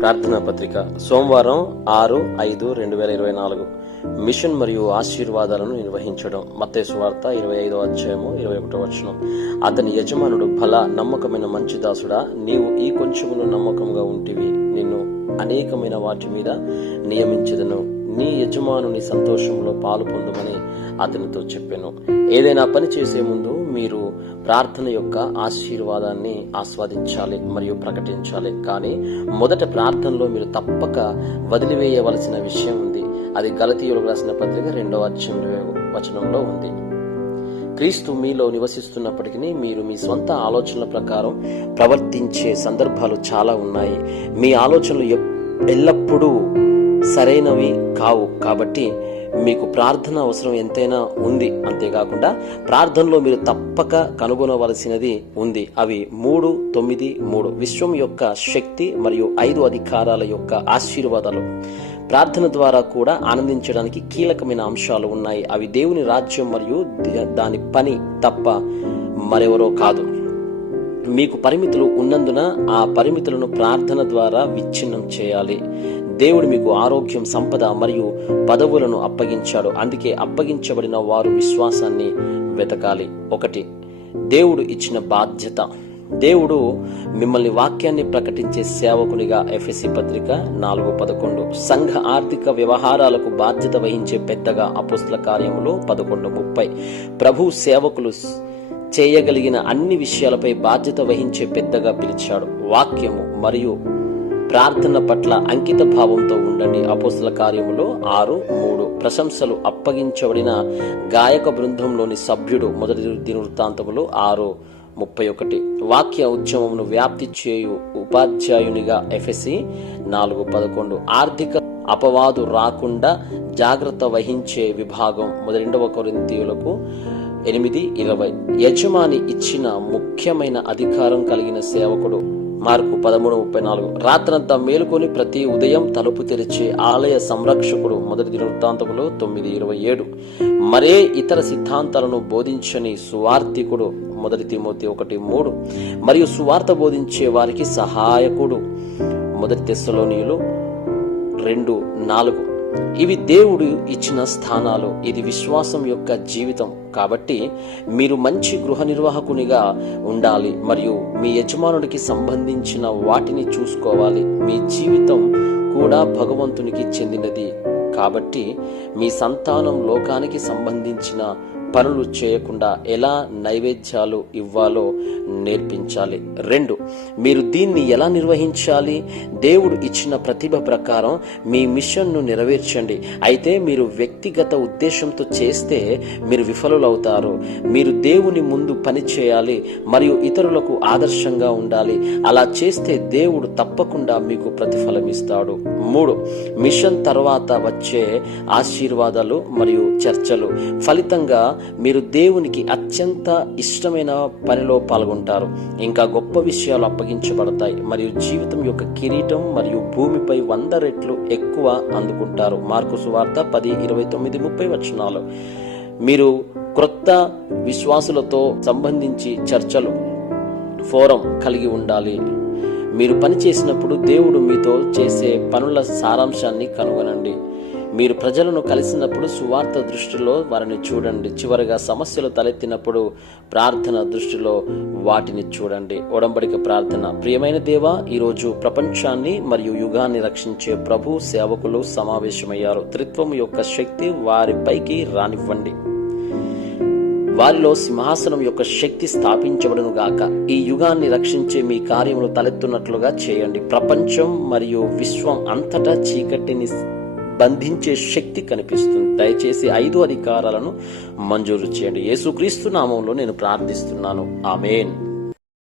ప్రార్థనా పత్రిక సోమవారం ఆరు ఐదు రెండు వేల ఇరవై నాలుగు. మిషన్ మరియు ఆశీర్వాదాలను నిర్వహించడం. మత్తేసు వార్త ఇరవై ఐదో అధ్యాయము ఇరవై ఒకటో వచనం. అతని యజమానుడు ఫల నమ్మకమైన మంచి దాసుడా నీవు ఈ కొంచెమును నమ్మకంగా ఉంటివి. నిన్ను అనేకమైన వాటి మీద నియమించదను. నీ యజమానుని సంతోషంలో పాలు పొందమని అతనితో చెప్పాను. ఏదైనా పని చేసే ముందు మీరు ప్రార్థన యొక్క ఆశీర్వాదాన్ని ఆస్వాదించాలి మరియు ప్రకటించాలి. కానీ మొదట ప్రార్థనలో మీరు తప్పక వదిలివేయవలసిన విషయం ఉంది. అది గలతీయులకు రాసిన పత్రిక రెండవ వచనంలో ఉంది. క్రీస్తు మీలో నివసిస్తున్నప్పటికీ మీరు మీ సొంత ఆలోచనల ప్రకారం ప్రవర్తించే సందర్భాలు చాలా ఉన్నాయి. మీ ఆలోచనలు ఎల్లప్పుడూ సరైనవి కావు. కాబట్టి మీకు ప్రార్థన అవసరం ఎంతైనా ఉంది. అంతేకాకుండా ప్రార్థనలో మీరు తప్పక కనుగొనవలసినది ఉంది. అవి మూడు తొమ్మిది మూడు. విశ్వం యొక్క శక్తి మరియు ఐదు అధికారాల యొక్క ఆశీర్వాదాలు. ప్రార్థన ద్వారా కూడా ఆనందించడానికి కీలకమైన అంశాలు ఉన్నాయి. అవి దేవుని రాజ్యం మరియు దాని పని తప్ప మరెవరో కాదు. మీకు పరిమితులు ఉన్నందున ఆ పరిమితులను ప్రార్థన ద్వారా విచ్ఛిన్నం చేయాలి. దేవుడు మీకు ఆరోగ్యం సంపద మరియు పదవులను అప్పగించాడు. అందుకే అప్పగించబడిన వారు విశ్వాసాన్ని వెతకాలి. ఒకటి దేవుడు ఇచ్చిన బాధ్యత. దేవుడు మిమ్మల్ని వాక్యాన్ని ప్రకటించే సేవకునిగా ఎఫ్ఎస్సి పత్రిక నాలుగు పదకొండు. సంఘ ఆర్థిక వ్యవహారాలకు బాధ్యత వహించే పెద్దగా అపుస్తల కార్యములు పదకొండు ముప్పై. ప్రభు సేవకులు చేయగలిగిన అన్ని విషయాలపై బాధ్యత వహించే పెద్దగా పిలిచాడు. వాక్యము మరియు ప్రార్థన పట్ల అంకిత భావంతో ఉండండి అపోసల కార్యములో ఆరు మూడు ప్రశంసలు అప్పగించబడిన గాయక బృందంలోని సభ్యుడు మొదటి దినవృత్తాంతములు ఆరు ముప్పై ఒకటి. వాక్య ఉద్యమమును వ్యాప్తి చేయు ఉపాధ్యాయునిగా ఎఫ్ఎస్సి నాలుగు పదకొండు. ఆర్థిక అపవాదు రాకుండా జాగ్రత్త వహించే విభాగం మొదటి రెండవ కొరింతీయులకు ఎనిమిది ఇరవై. యజమాని ఇచ్చిన ముఖ్యమైన అధికారం కలిగిన సేవకుడు మార్కు పదమూడు ముప్పై నాలుగు. రాత్రంతా మేలుకొని ప్రతి ఉదయం తలుపు తెరిచే ఆలయ సంరక్షకుడు మొదటి దినవృత్తాంతములు తొమ్మిది ఇరవై ఏడు. మరే ఇతర సిద్ధాంతాలను బోధించని సువార్థికుడు మొదటి తిమోతి ఒకటి మూడు. మరియు సువార్త బోధించే వారికి సహాయకుడు. మొదటి తెస్సలోనియులు రెండు నాలుగు. ఇవి దేవుడు ఇచ్చిన స్థానాలు. ఇది విశ్వాసం యొక్క జీవితం. కాబట్టి మీరు మంచి గృహ నిర్వాహకునిగా ఉండాలి మరియు మీ యజమానుడికి సంబంధించిన వాటిని చూసుకోవాలి. మీ జీవితం కూడా భగవంతునికి చెందినది. కాబట్టి మీ సంతానం లోకానికి సంబంధించిన పనులు చేయకుండా ఎలా నైవేద్యాలు ఇవ్వాలో నేర్పించాలి. రెండు మీరు దీన్ని ఎలా నిర్వహించాలి? దేవుడు ఇచ్చిన ప్రతిభ ప్రకారం మీ మిషన్ను నెరవేర్చండి. అయితే మీరు వ్యక్తిగత ఉద్దేశంతో చేస్తే మీరు విఫలులవుతారు. మీరు దేవుని ముందు పని చేయాలి మరియు ఇతరులకు ఆదర్శంగా ఉండాలి. అలా చేస్తే దేవుడు తప్పకుండా మీకు ప్రతిఫలం ఇస్తాడు. మూడు మిషన్ తర్వాత వచ్చే ఆశీర్వాదాలు మరియు చర్చలు. ఫలితంగా మీరు దేవునికి అత్యంత ఇష్టమైన పనిలో పాల్గొంటారు. ఇంకా గొప్ప విషయాలు అప్పగించబడతాయి. మరియు జీవితం యొక్క కిరీటం మరియు భూమిపై వంద రెట్లు ఎక్కువ అందుకుంటారు. మార్కు సువార్త పది ఇరవై తొమ్మిది ముప్పై వచనాలు. మీరు క్రొత్త విశ్వాసులతో సంబంధించి చర్చలు ఫోరం కలిగి ఉండాలి. మీరు పని చేసినప్పుడు దేవుడు మీతో చేసే పనుల సారాంశాన్ని కనుగొనండి. మీరు ప్రజలను కలిసినప్పుడు సువార్త దృష్టిలో వారిని చూడండి. చివరిగా సమస్యలు తలెత్తినప్పుడు ప్రార్థన దృష్టిలో వాటిని చూడండి. ఒడంబడిక ప్రార్థన. ప్రియమైన దేవ ఈరోజు ప్రపంచాన్ని మరియు యుగాన్ని రక్షించే ప్రభు సేవకులు సమావేశమయ్యారు. త్రిత్వం యొక్క శక్తి వారిపైకి రానివ్వండి. వారిలో సింహాసనం యొక్క శక్తి స్థాపించబడును గాక. ఈ యుగాన్ని రక్షించే మీ కార్యములు తలెత్తున్నట్లుగా చేయండి. ప్రపంచం మరియు విశ్వం అంతటా చీకటిని బంధించే శక్తి కనిపిస్తుంది. దయచేసి ఐదు అధికారాలను మంజూరు చేయండి. యేసుక్రీస్తు నామంలో నేను ప్రార్థిస్తున్నాను. ఆమెన్.